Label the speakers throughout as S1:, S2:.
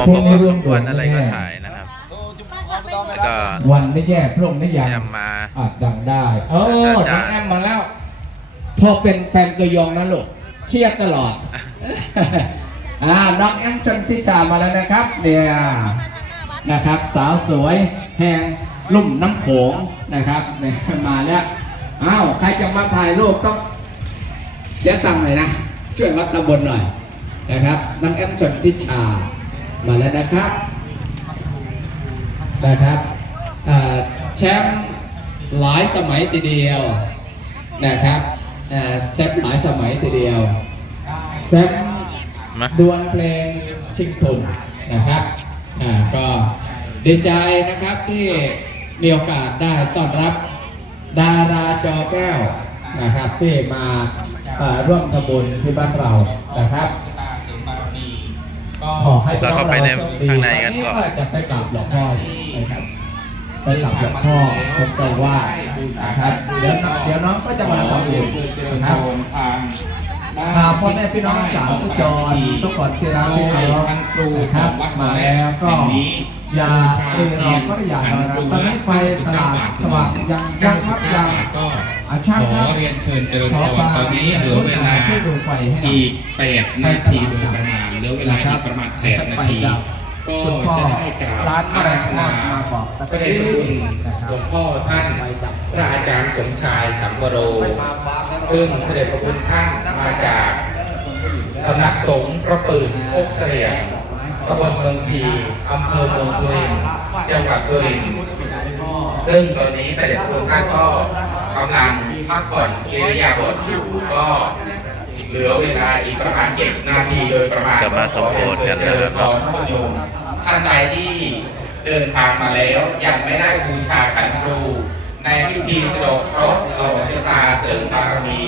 S1: พอผมกับขบวนอะไรก็ถ่ายนะครับ แล้วก็
S2: วันไม่แย่พรุ่งไม่ยั
S1: แอม
S2: ง
S1: มา
S2: อาจดังได้โอ้
S1: จ้า
S2: น้องแอมมาแล้ว พอเป็นแฟนกยองนะลูกเชียร์ตลอด อ่า น้องแอมชนทิชามาแล้วนะครับ เนี่ยนะครับ สาวสวยแห่งลุ่มน้ำโขงนะครับเนี่ยมาแล้ว อ้าว ใครจะมาถ่ายรูปต้องเสียตังค์หน่อยนะ ช่วยรับตำบลหน่อยนะครับ น้องแอมชนทิชา มาแล้วนะครับนะครับอ่าแชมป์หลายสมัยทีเดียวนะครับอ่าแชมป์หลายสมัยทีเดียวแชมป์
S1: มา
S2: ดวลเพลงชิงทุนนะครับอ่าก็ดีใจนะครับที่มีโอกาสได้ต้อนรับดาราจอแก้วนะครับที่มาอ่าร่วมทำบุญที่บ้านเรานะครับขอให้
S1: เราเข้าไปในข้างในกันก่อน
S2: จะไปกราบหลวงพ่อนะครับไปกราบหลวงพ่อผมก็ว่านะครับเดี๋ยวน้องเดี๋ยวน้องก็จะมาทำบุญนะครับพาพ่อแม่พี่น้องสาวผู้จรทุกคนที่รักที่เคารพนะครับมาแล้วก็อย่าเออเราก็อย่าเราตอนนี้ไฟตลาดสว่างยังยังครับยัง
S3: ก็
S2: อะช่าง
S3: ข
S2: ค
S3: อ
S2: รับ
S3: เรียนเชิญเจริญ
S2: ข
S3: พ
S2: อ
S3: ร
S2: ฝาก
S3: ตอนนี้เหลือเวลา
S2: ช่วยดูไฟให้หน่อย
S3: อีกแปดนาทีโดยประมาณเหลือเวลาอีกประมาณแปดนาที ก็
S2: คุณพ่อ
S3: จะได้กราบ
S2: ร้าน
S3: อา
S2: แร
S3: รางธ
S2: ทอ
S3: นา
S2: ดมาบอก
S3: พระเดชพระคุณหลวงพ่อท่านพระอาจารย์สมชายสัมวโร ซึ่งพระเดชพระคุณท่านมาจากสำนักสงฆ์พระปืนโคกเสลี่ยมตำบลเมืองพีอำเภอเมืองสุรินทร์จังหวัดสุรินทร์ซึ่งตอนนี้พระเดชพระคุณท่านก็ กำลังพักผ่อนกิริยาบทอยู่ก็เหลือเวลาอีกประมาณเจ็ดนาทีโดยประมาณ
S1: กลับมาสมโภชกันนะครับ
S3: ขอเชิญเจริญพรท่านใดที่เดินทางมาแล้วยังไม่ได้บูชาขันครู ในพิธีสะเดอกเคราะห์ต่อชะตาเสริมบารมี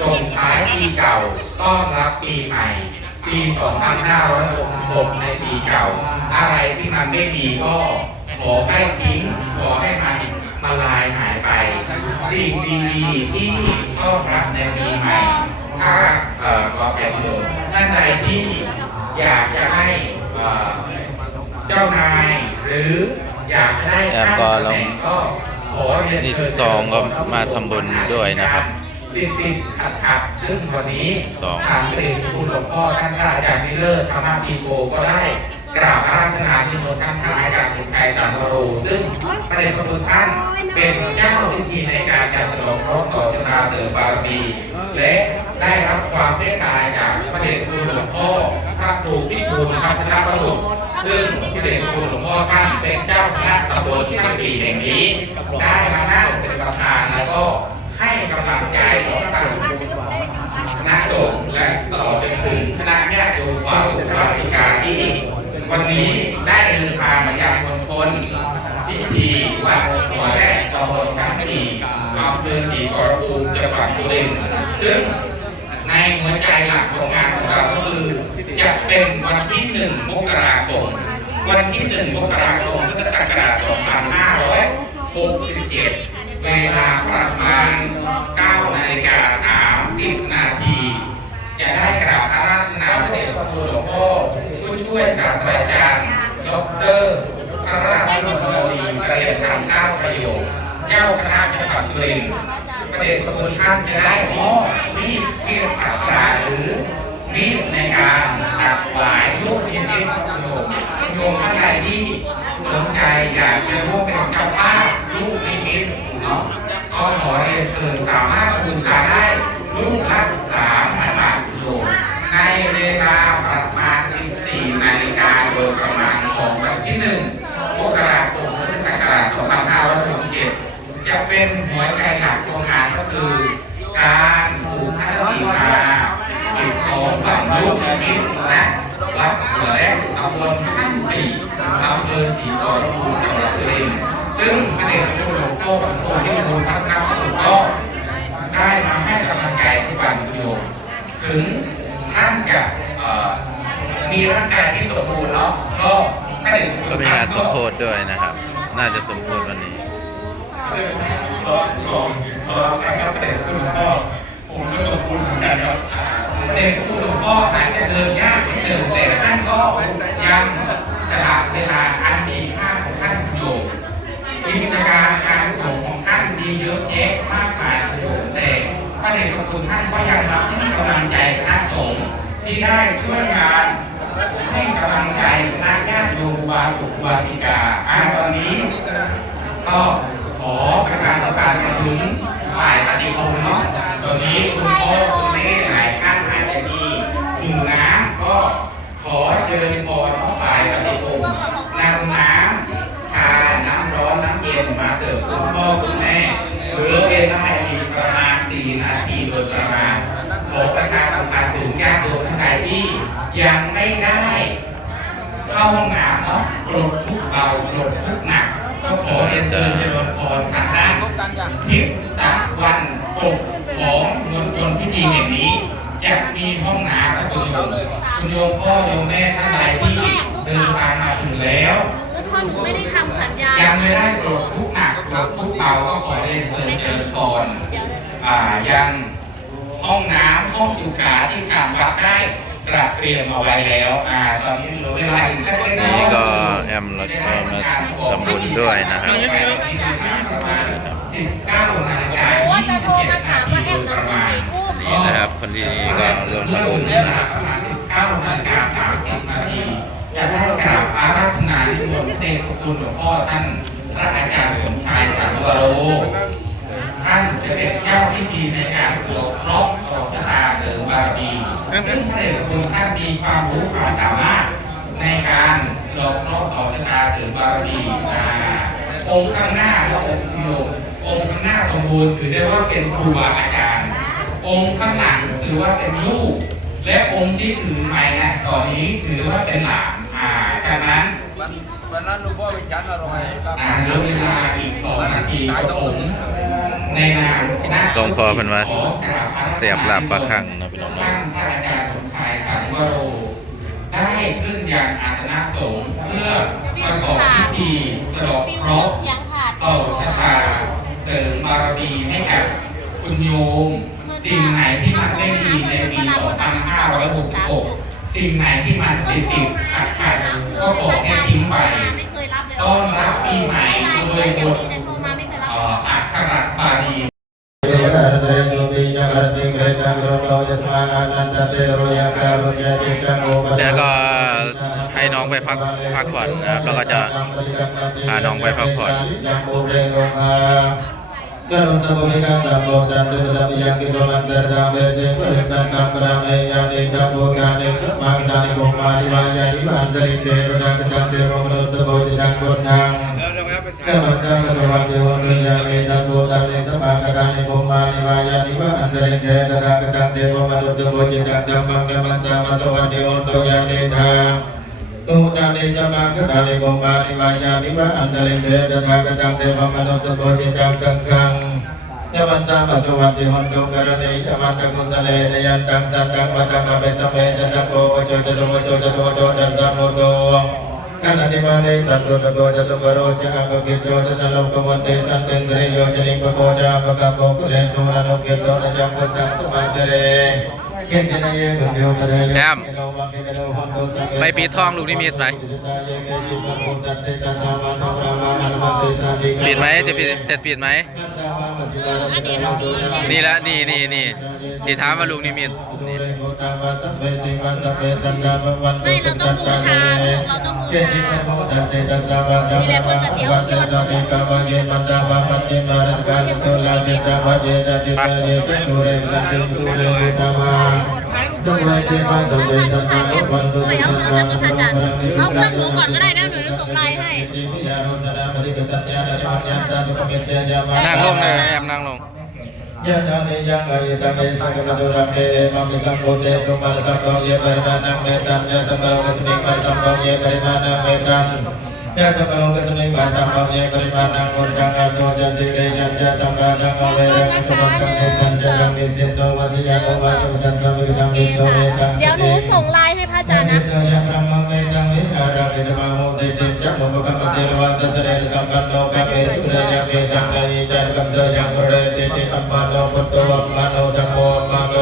S3: ส่งท้ายปีเก่าต้อนรับปีใหม่ ปี 2566 ในปีเก่า อะไรที่มันไม่ดีก็ขอให้ทิ้ง ขอให้มัน มาลายหายไป สิ่งดีๆที่ต้อนรับในปีใหม่ ถ้าเอ่อขอแปลโยมท่านใดที่อยากจะให้เอ่อเจ้านายหรืออยากได้
S1: แอมก็ลอง
S3: ก็ขอเรียน
S1: นี่
S3: เชิญ
S1: ซองก็มาทำบุญด้วยนะครับ
S3: ติดติดขัดขัดๆซึ่งวันนี้
S1: ซอง
S3: ทางเป็นคุณหลวงพ่อท่านพระอาจารย์นิเลิศธรรมทีโกก็ได้ กราบอาราธนานิมนท่านพระอาจารย์สุชัยสัมโรซึ่งพระเดชพระคุณท่านเป็นเจ้าพิธีในการจัดสนองคราะห์ต่อชะตาเสริมบารมีและได้รับความเมตตาจากพระเดชพระคุณหลวงพ่อพระครูพิบูลพัฒนประสุขซึ่งพระเดชพระคุณหลวงพ่อท่านเป็นเจ้าคณะตำบลช่างปีแห่งนี้ ได้มานั่งเป็นประธานแล้วก็ให้กำลังใจต่อท่านคณะสงฆ์และตลอดจนถึงคณะญาติโยมวาสุวาสิกาที่ วันนี้ได้เดินทางมายังมณฑลพิธีวัดหัวแรกตำบลช้างปีอำเภอศรีขอรภูมิจังหวัดสุรินทร์ซึ่งในหัวใจหลักของงานของเราก็คือจะเป็นวันที่หนึ่งมกราคม วันที่หนึ่งมกราคมพุทธศักราช2567 เวลาประมาาประโยคเจ้าคณะจังหวัดสุรินทร์พระเดชพระคุณท่านจะได้มอบมีดที่รักษาตราหรือมีดในการตัดหลายลูกยินดีพระโยมโยมท่านใดที่สนใจอยากจะร่วมเป็นเจ้าภาพลูกนิมิตเนาะก็ขอเรียนเชิญสามารถบูชาได้ลูกละสามพันบาทโยมในเวลาประมาณ 14 นาฬิกาโดยประมาณของวันที่1มก ด้วยนะค
S1: รับ น่าจะสมโพธิวันนี้
S3: ขอขอขอรับครับพระเดชพระคุณหลวงพ่อผมก็สมบูรณ์เหมือนกันครับพระเดชพระคุณหลวงพ่ออาจจะเดินยากนิดหนึ่งแต่ท่านก็ยังสละเวลาอันมีค่าของท่านคุณโยมกิจการการส่งของท่านมีเยอะแยะมากมายคุณโยมแต่พระเดชพระคุณท่านก็ยังมาให้กำลังใจคณะสงฆ์ที่ได้ช่วยงานให้กำลังใจ บาสุบาสิกาอ่าตอนนี้ก็ขอประชาสัมพันธ์มาถึงฝ่ายปฏิคมเนาะตอนนี้คุณพ่อคุณแม่หลายท่านอาจจะมีหิวน้ำก็ขอเจริญพร พิธีแห่งนี้ จะมีห้องน้ำนะคุณโยมคุณโยมพ่อโยมแม่ท่านใดที่เดินทางมาถึงแล้ว
S4: แล้วพ่อหนูไม่ได้ทำสัญญา
S3: ยังไม่ได้ปลดทุกข์หนักปลดทุกข์เบาก็ขอเรียนเชิญเจริญพร
S4: เดี๋ยวเดี๋ยว
S3: อ่ายังห้องน้ำห้องสุขาที่ทางวัดได้ตระเตรียมเอาไว้แล้วอ่าตอนนี้เหลือเวลาอีกสักเล็กน้อย
S1: นี่ก็แอมแล้วก็มาทำบุญด้วยนะครับ
S3: สิบเก้านาฬิกา
S4: หนูว่า
S3: ยี่
S4: จะ
S3: สิ
S4: โท
S3: บ
S4: ร
S3: เจ็
S4: มา
S3: ดนา
S4: ถาม
S3: ที
S4: ว่าแอ
S3: โด
S4: ม
S3: ยป
S4: นัด
S3: ระ
S4: กี่
S3: มาณ
S4: ทุ่ม
S1: นี่นะครับ คนที่ก็ร่วมทำบุญนะครับ
S3: ประมาณสิบเก้านาฬิกาสามสิบนาทีจะได้กราบอาราธนานิมนต์พระเดชพระคุณหลวงพ่อท่านพระอาจารย์สมชายสังวโร ท่านจะเป็นเจ้าพิธีในการสวดคราะห์ต่อชะตาเสริมบารมีซึ่งพระเดชพระคุณท่านมีความรู้ความสามารถในการสวดคราะห์ต่อชะตาเสริมบารมีอ่าองค์ข้างหน้าและองค์ข้างโยมองค์ข้างหน้าสมบูรณ์ถือได้ว่าเป็นครูบาอาจารย์ องค์ข้างหลังถือว่าเป็นลูก และองค์ที่ถือไม้นะตอนนี้ถือว่าเป็นหลานอ่าฉะนั้น
S5: วันวันนั้นหลวงพ่อไปฉันอร่อยครับ
S3: อ่าเหลือเวลาอีกสองนาทีก็ผมในนามคณะ
S1: หลวงพ่อเพิ่นว่า
S3: ขอกราบอาราธนา
S1: เสียบลาบปลาคั่งนะพี่น้องเนาะ
S3: ท่านพระอาจารย์สมชายสังวโร ได้ขึ้นยังอาสนะสงฆ์เพื่อประกอบพิธีสลบ
S4: ฟิว
S3: เคราะห์
S4: เสียงขาด
S3: ต่อชะตา เสริมบารมีให้กับคุณโยม สิ่งไหนที่มันไม่ดีในปี 2566 สิ่งไหนที่มันติดติดขัดขัดก็ขอให้ทิ้งไปต้อนรับปีใหม่ดยบท
S4: โทรมาไม่เคยบ
S3: เอ่ออักขระบาลี
S1: แล้วก็ให้น้องไปพักพักผ่อนนะครับ แล้วก็จะพาน้องไปพักผ่อน
S6: กรุณาบริการสัมโพธิจันทร์จันทร์ยังกิโลมันเตอร์ดามเบจิปริกันตัม ตานิโกมานิวายานิวันตริเตระดังจันเตวมนุสโพจิตังพุทธัง
S5: แล้วเราไปไป
S6: ข้าพเจ้าพระสวัสดิวันเรียเมตัมโพตันเตสัมมาตานิโกมานิวายานิวันตริเตระดังจันเตวมนุสโพจิตังจังยมัสสามสิวันโตานิทาตุตานิจมาคตานิบานิวายานิวะอันตริเกตถาคตังเทวมนุสโพจิตังสังฆังยมันสามัสวัตติหันตุกรณียมันตะกุสเลทยันตังสัตตังวัตังอเปสเมจตะโกวโจจตุวโจจตุวโจจันตโมโตขันติมานิสัตตุตะโกจตุกโรจอัปกิจโจจตโลกวันเตสันเตนเรโยจนิปโกจาปะกะโปกุเลสุรนุกิโตนะจักพุทธังสมัจเจเร เกณฑ์เนเยกุญโยตะเร
S1: แอมไปปิดทองลูกนิมิตไปปิดไหมจะปิดจะปิดไหม
S4: อันนี้เรามีแจ้ง
S1: นี่ละนี่นี่นี่ที่ถามว่าลูกนิมิตนี่
S4: ไม่เราต้องบูชาลูกเราต้องบูชานี่แหละเพิ่นก็เสียเอาที่วัด
S6: สมัยเจ้าตำเป็นตำนานวันตุ
S4: โอ้ยเอาโทรศัพท์กับพระอาจารย์เอาเครื่องหนูก่อนก็ได้นะหนูจะส่งไลน์ให้
S1: นั่งลงเลยแอมนั่งลง
S6: ยะถานิยังอายตะเมสังกะตุระเมมัมมิสังโฆเตสุมาสังโฆเยปริมาณังเมตัญญะสัมโฆกัสมิมาตัมโฆเยปริมาณังเมตัญยะสัมโฆกัสมิมาตัมโฆเยปริมาณังอุดังอัตโตจันติเรยัญญะสัมภารังอเวรังสมังกัมเมตัญญะกัมมิสินโตวัสยะโตวะโตจันสัมมิกัมมิโตเมตัง
S4: เดี๋ยวหนูส่งไลน์ให้พระอาจารย์ นะ
S6: ยังพระมังเมตังวิหารังอิตมมเตติจักมุปกัมมะเสรวัตสเรสัมปันโนกเมสุเรยังเมตังนานิจันกัมเตยังปเรติติอัมมาโนพุตโตอัมมาโนธัมโมมาโน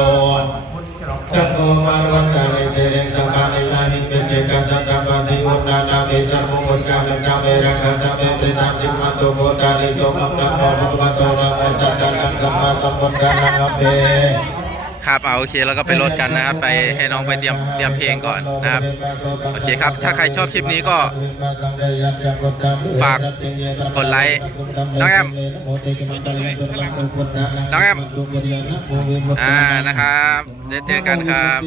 S6: สังโฆมารวันตานิเสริสังฆานิลาหิเปเจกันตัตตะปะทิวุฒานาเมสมุมุสกามิกาเมรักตาเมปริตามติมันตุโกตานิโสมัมนะโมภะคะวะโตนะโมตัสสะสัมมาสัมพุทธัสสะนะเม
S1: ครับเอาโอเคแล้วก็ไปลดกันนะครับ ไปให้น้องไปเตรียมเตรียมเพลงก่อนนะครับโอเคครับ ถ้าใครชอบคลิปนี้ก็ ฝากกดไลค์น้องแอมน้องแอมอ่านะครับเดี๋ยวเจอกันครับ